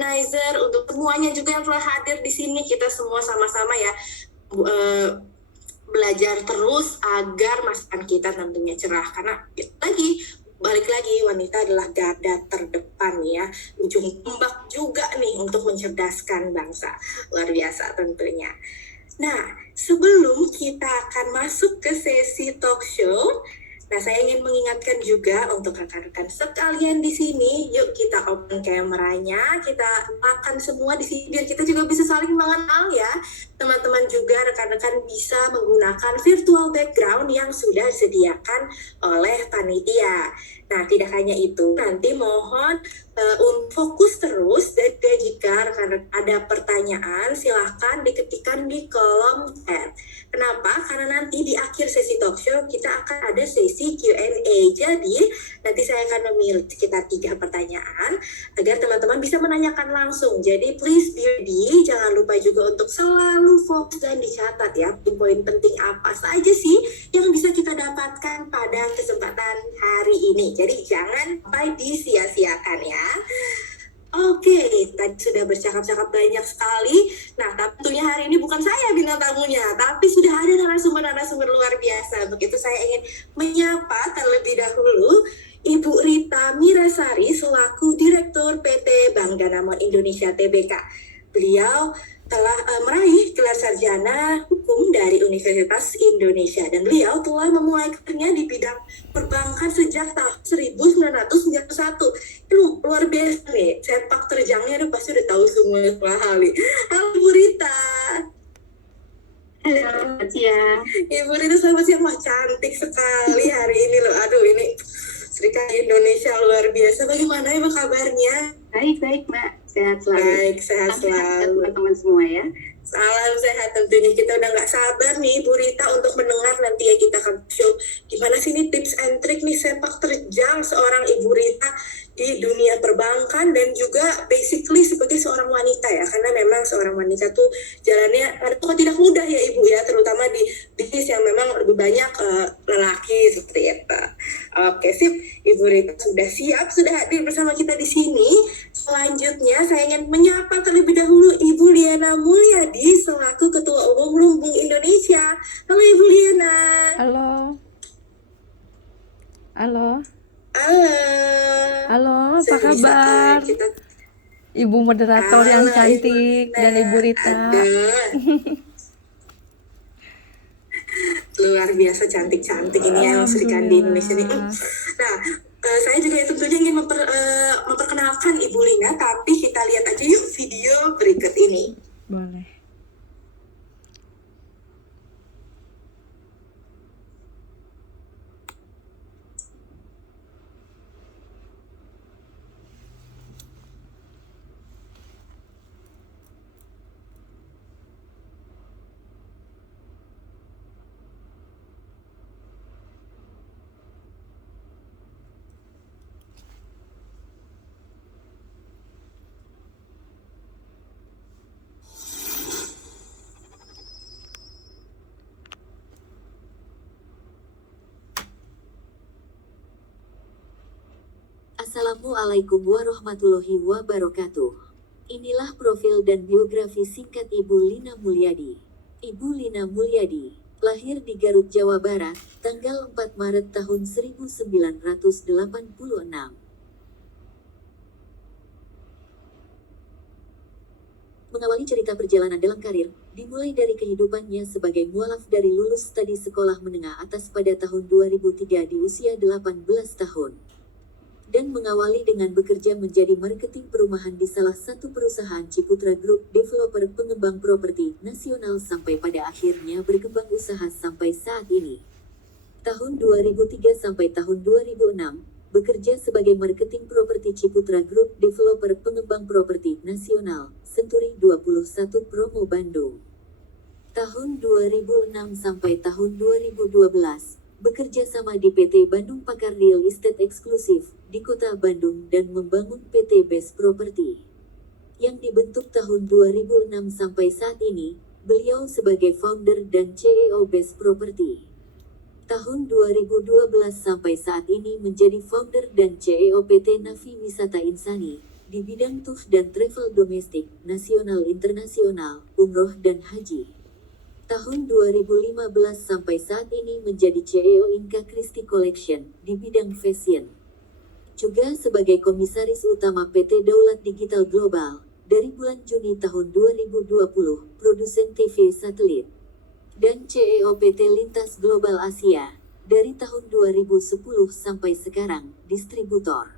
organizer, untuk semuanya juga yang telah hadir di sini. Kita semua sama-sama ya belajar terus agar masa depan kita tentunya cerah. Karena balik lagi wanita adalah garda terdepan ya, ujung tombak juga nih untuk mencerdaskan bangsa. Luar biasa tentunya. Nah, sebelum kita akan masuk ke sesi talk show, saya ingin mengingatkan juga untuk rekan-rekan sekalian di sini, yuk kita open kameranya, kita makan semua di sini biar kita juga bisa saling mengenal ya. Teman-teman juga rekan-rekan bisa menggunakan virtual background yang sudah disediakan oleh panitia. Nah, tidak hanya itu, nanti mohon fokus terus, dan jika rekan-rekan ada pertanyaan silahkan diketikkan di kolom chat. Kenapa? Karena nanti di akhir sesi talk show kita akan ada sesi Q&A. Jadi nanti saya akan memilih sekitar 3 pertanyaan agar teman-teman bisa menanyakan langsung. Jadi please be ready, jangan lupa juga untuk selalu fokus dan dicatat ya poin penting apa saja sih yang bisa kita dapatkan pada kesempatan hari ini. Jadi jangan sampai disia-siakan ya. Oke, tadi sudah bercakap-cakap banyak sekali. Nah, tentunya hari ini bukan saya bintang tamunya, tapi sudah ada narasumber-narasumber luar biasa. Begitu saya ingin menyapa terlebih dahulu Ibu Rita Mirasari selaku Direktur PT Bank Danamon Indonesia Tbk. Beliau telah meraih gelar sarjana hukum dari Universitas Indonesia dan beliau telah memulai karirnya di bidang perbankan sejak tahun 1991. Itu luar biasa nih, sepak terjangnya udah pasti udah tahu semua hal nih. Halo Bu Rita. Halo, selamat siang. Ibu Rita, selamat siang. Wah, cantik sekali hari ini loh. Aduh, ini Serikaya Indonesia luar biasa. Bagaimana Ibu kabarnya? Baik, Mbak. Sehat selalu. Baik, sehat selalu. Teman-teman semua ya. Salam sehat tentunya. Kita udah gak sabar nih Bu Rita untuk mendengar nanti ya kita akan show gimana sih nih tips and trick nih sepak terjang seorang Ibu Rita di dunia perbankan dan juga basically sebagai seorang wanita ya, karena memang seorang wanita tuh jalannya kok tidak mudah ya Ibu ya, terutama di bisnis yang memang lebih banyak lelaki seperti itu. Oke, sip. Ibu Rita sudah siap, sudah hadir bersama kita di sini. Selanjutnya saya ingin menyapa terlebih dahulu Ibu Liana Mulyadi selaku Ketua Umum Lumbung Indonesia. Halo Ibu Liana. Halo. Halo. Halo. Halo, apa kabar? Ibu moderator yang cantik dan Ibu Rita. Luar biasa cantik-cantik ini yang Serikaya di Indonesia ini. Nah, saya juga tentunya ingin memperkenalkan Ibu Lina, tapi kita lihat aja yuk video berikut ini. Boleh. Assalamualaikum warahmatullahi wabarakatuh. Inilah profil dan biografi singkat Ibu Lina Mulyadi. Ibu Lina Mulyadi lahir di Garut, Jawa Barat, tanggal 4 Maret tahun 1986. Mengawali cerita perjalanan dalam karir, dimulai dari kehidupannya sebagai mualaf dari lulus studi sekolah menengah atas pada tahun 2003 di usia 18 tahun. Dan mengawali dengan bekerja menjadi marketing perumahan di salah satu perusahaan Ciputra Group, developer pengembang properti nasional sampai pada akhirnya berkembang usaha sampai saat ini. Tahun 2003 sampai tahun 2006, bekerja sebagai marketing properti Ciputra Group, developer pengembang properti nasional, Senturi 21 Promo Bandung. Tahun 2006 sampai tahun 2012, bekerja sama di PT Bandung Pakar Real Estate Eksklusif di Kota Bandung dan membangun PT Best Property yang dibentuk tahun 2006 sampai saat ini. Beliau sebagai founder dan CEO Best Property. Tahun 2012 sampai saat ini menjadi founder dan CEO PT Navi Wisata Insani di bidang TUF dan travel domestik, nasional internasional, umroh dan haji. Tahun 2015 sampai saat ini menjadi CEO Inka Christie Collection di bidang fashion. Juga sebagai komisaris utama PT Daulat Digital Global dari bulan Juni tahun 2020, produsen TV satelit. Dan CEO PT Lintas Global Asia dari tahun 2010 sampai sekarang, distributor.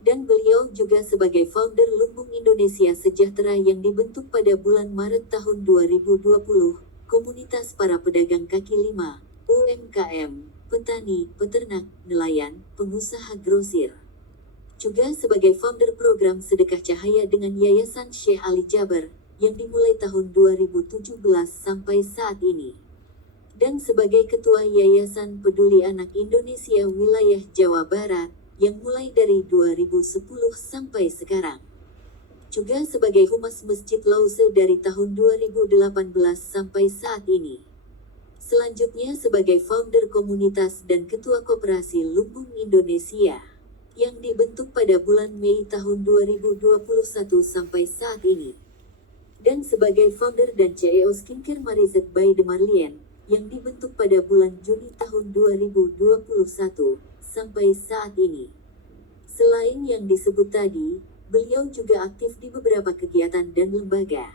Dan beliau juga sebagai founder Lumbung Indonesia Sejahtera yang dibentuk pada bulan Maret tahun 2020, komunitas para pedagang kaki lima, UMKM, petani, peternak, nelayan, pengusaha grosir. Juga sebagai founder program Sedekah Cahaya dengan Yayasan Syekh Ali Jaber, yang dimulai tahun 2017 sampai saat ini. Dan sebagai ketua Yayasan Peduli Anak Indonesia Wilayah Jawa Barat, yang mulai dari 2010 sampai sekarang. Juga sebagai Humas Masjid Lause dari tahun 2018 sampai saat ini. Selanjutnya sebagai founder komunitas dan ketua koperasi Lumbung Indonesia, yang dibentuk pada bulan Mei tahun 2021 sampai saat ini. Dan sebagai founder dan CEO Skincare Marizet by The Marlien, yang dibentuk pada bulan Juni tahun 2021 sampai saat ini. Selain yang disebut tadi, beliau juga aktif di beberapa kegiatan dan lembaga.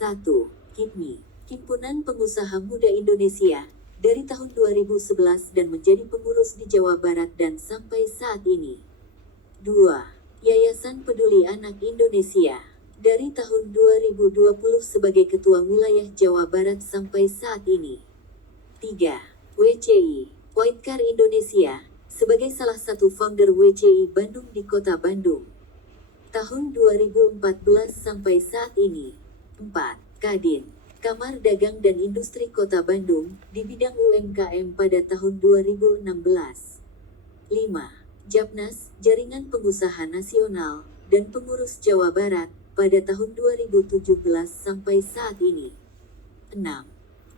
1. KIPMI, Himpunan Pengusaha Muda Indonesia, dari tahun 2011 dan menjadi pengurus di Jawa Barat dan sampai saat ini. 2. Yayasan Peduli Anak Indonesia, dari tahun 2020 sebagai Ketua Wilayah Jawa Barat sampai saat ini. 3. WCI, White Car Indonesia, sebagai salah satu founder WCI Bandung di Kota Bandung. Tahun 2014 sampai saat ini. 4. Kadin, Kamar Dagang dan Industri Kota Bandung, di bidang UMKM pada tahun 2016. 5. Japnas, Jaringan Pengusaha Nasional, dan Pengurus Jawa Barat, pada tahun 2017 sampai saat ini. 6.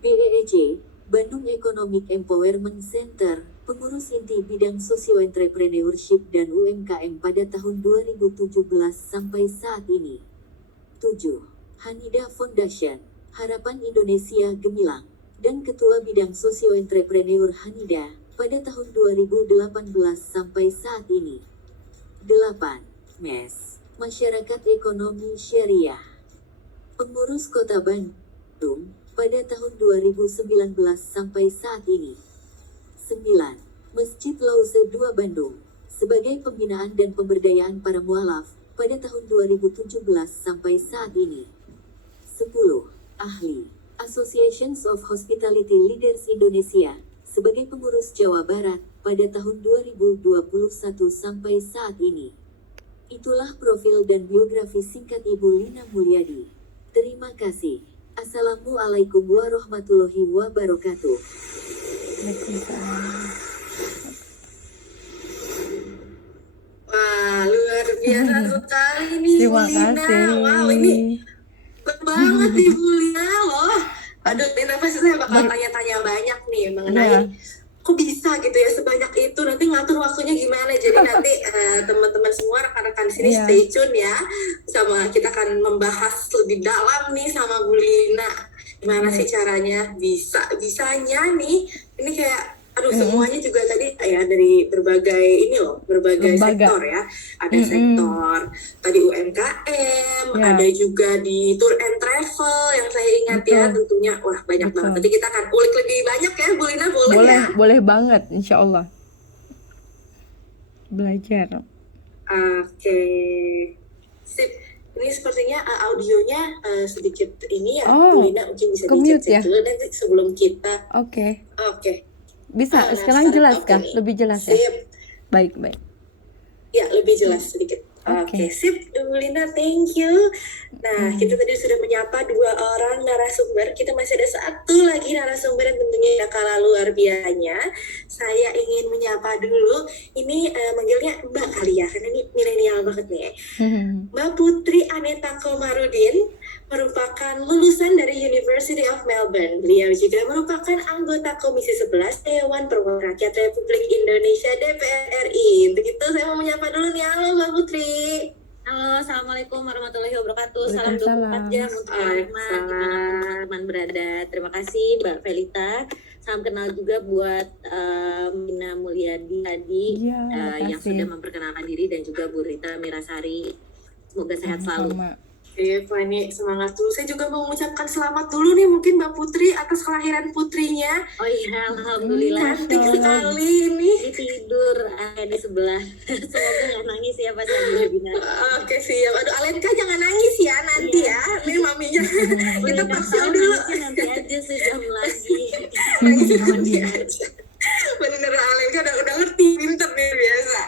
BEEC, Bandung Economic Empowerment Center, pengurus inti bidang socio-entrepreneurship dan UMKM pada tahun 2017 sampai saat ini. 7. Hanida Foundation, Harapan Indonesia Gemilang, dan Ketua Bidang Socio-Entrepreneur Hanida, pada tahun 2018 sampai saat ini. 8. MES, Masyarakat Ekonomi Syariah, pengurus Kota Bandung, pada tahun 2019 sampai saat ini. 9. Masjid Lause 2 Bandung, sebagai pembinaan dan pemberdayaan para mualaf, pada tahun 2017 sampai saat ini. 10. Ahli, Associations of Hospitality Leaders Indonesia, sebagai pengurus Jawa Barat, pada tahun 2021 sampai saat ini. Itulah profil dan biografi singkat Ibu Lina Mulyadi. Terima kasih. Assalamualaikum warahmatullahi wabarakatuh. Wah, luar biasa sekali nih Bu Terima Lina. kasih. Wow, ini keren banget Ibu Lina loh. Aduh, ini pasti saya bakal tanya-tanya banyak nih mengenai kok bisa gitu ya sebanyak itu. Nanti ngatur waktunya gimana. Jadi nanti teman-teman semua rekan-rekan di sini stay tune ya. Sama kita akan membahas lebih dalam nih sama Bu Lina. Gimana sih caranya bisanya nih. Ini kayak semuanya juga tadi ya dari berbagai berbagai sektor ya. Ada sektor tadi UMKM, ada juga di tour and travel yang saya ingat ya tentunya. Wah, banyak banget. Nanti kita akan ulik lebih banyak ya Bu Lina, boleh ya? Boleh banget, insya Allah. Belajar. Oke. Sip. Ini sepertinya audionya sedikit ini ya. Bu Lina mungkin bisa dicek dulu nanti sebelum kita. Oke. Bisa, sekarang jelas kah? Lebih jelas ya? Sip. Baik. Ya, lebih jelas sedikit. Oke, sip, Bu Lina, thank you. Nah, kita tadi sudah menyapa 2 orang narasumber. Kita masih ada 1 lagi narasumber yang tentunya kalah luar biasanya. Saya ingin menyapa dulu. Ini manggilnya Mbak kali ya, karena ini milenial banget nih. Mbak Putri Aneta Komarudin merupakan lulusan dari University of Melbourne. Beliau juga merupakan anggota Komisi 11 Dewan Perwakilan Rakyat Republik Indonesia DPR RI. Untuk itu saya mau menyapa dulu nih. Halo Mbak Putri. Halo, Assalamualaikum warahmatullahi wabarakatuh. Salam Waalaikumsalam. 24 jam untuk teman-teman dimanapun teman-teman berada. Terima kasih Mbak Velita. Salam kenal juga buat Mina Mulyadi tadi Iya, yang makasih. sudah memperkenalkan diri, dan juga Bu Rita Mirasari. Semoga sehat selalu. Sama-sama. Iya, Fani, semangat dulu. Saya juga mau mengucapkan selamat dulu nih mungkin Mbak Putri atas kelahiran putrinya. Oh iya, alhamdulillah. Cantik Masya Allah. sekali ini. Ini tidur di sebelah. Semoga nggak nangis ya pas lagi webinar. Oke, siap. Aduh, Alenka jangan nangis ya nanti ya. Nih maminya. Kita paksa dulu. Nanti aja sejam lagi. Nangis nanti aja. Bener, Alenka udah ngerti, pinter nih biasa.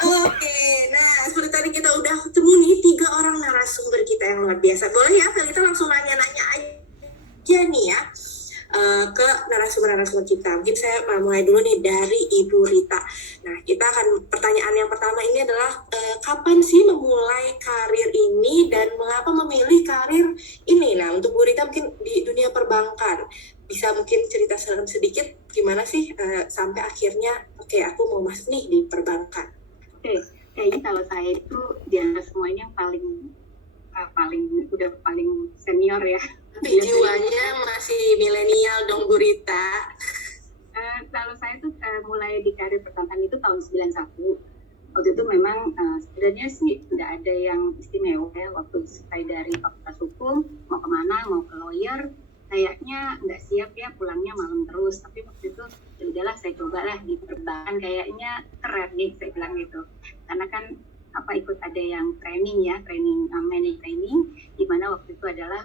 Oke, nah seperti tadi kita udah ketemu nih 3 orang narasumber kita yang luar biasa. Boleh ya, kita langsung nanya-nanya aja nih ya ke narasumber kita. Mungkin saya mulai dulu nih dari Ibu Rita. Nah, kita akan pertanyaan yang pertama ini adalah kapan sih memulai karir ini dan mengapa memilih karir ini? Nah, untuk Bu Rita mungkin di dunia perbankan, bisa mungkin cerita sedikit gimana sih sampai akhirnya oke, aku mau masuk nih di perbankan. Oke, kayaknya kalau saya itu di antara semuanya paling senior ya. Tapi jiwanya masih milenial dong Bu Rita. Kalau saya tuh mulai di karir perbankan itu tahun 91. Waktu itu memang sebenarnya sih nggak ada yang istimewa ya. Waktu saya dari fakultas hukum mau kemana, mau ke lawyer, kayaknya nggak siap ya, pulangnya malam terus. Tapi waktu itu ya udahlah, saya cobalah di perbankan, kayaknya keren nih, saya bilang gitu. Karena kan ikut ada yang training ya, management training, di mana waktu itu adalah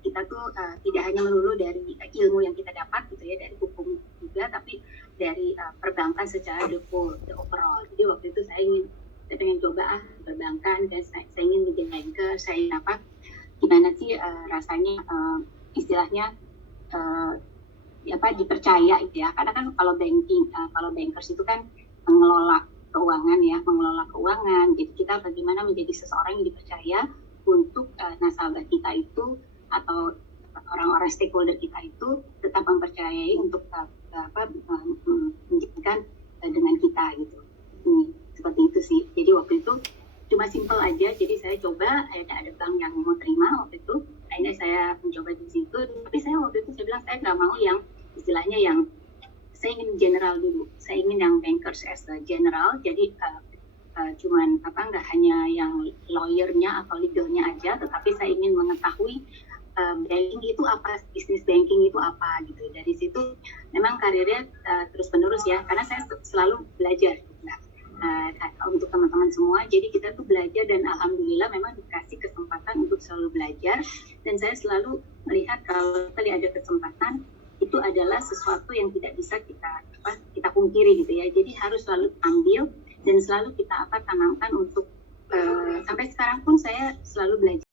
kita tuh tidak hanya melulu dari ilmu yang kita dapat gitu ya, dari hukum juga, tapi dari perbankan secara the overall. Jadi waktu itu saya pengen coba perbankan, dan saya ingin menjadi banker. Saya gimana sih rasanya istilahnya dipercaya gitu ya. Karena kan kalau bankers itu kan mengelola keuangan. Jadi kita bagaimana menjadi seseorang yang dipercaya untuk nasabah kita itu atau orang-orang stakeholder kita itu tetap mempercayai untuk menjalankan dengan kita gitu. Seperti itu sih. Jadi waktu itu cuma simple aja. Jadi saya coba, ada bank yang mau terima waktu itu. Akhirnya saya mencoba di situ. Tapi saya waktu itu saya bilang saya nggak mau yang istilahnya yang, saya ingin general dulu. Saya ingin yang bankers as a general. Jadi cuman nggak hanya yang lawyernya atau legalnya aja, tetapi saya ingin mengetahui banking itu apa, bisnis banking itu apa gitu. Dari situ memang karirnya terus menerus ya, karena saya selalu belajar. Untuk teman-teman semua, jadi kita tuh belajar, dan alhamdulillah memang dikasih kesempatan untuk selalu belajar. Dan saya selalu melihat kalau kali ada kesempatan, itu adalah sesuatu yang tidak bisa kita pungkiri gitu ya. Jadi harus selalu ambil dan selalu kita tanamkan untuk sampai sekarang pun saya selalu belajar.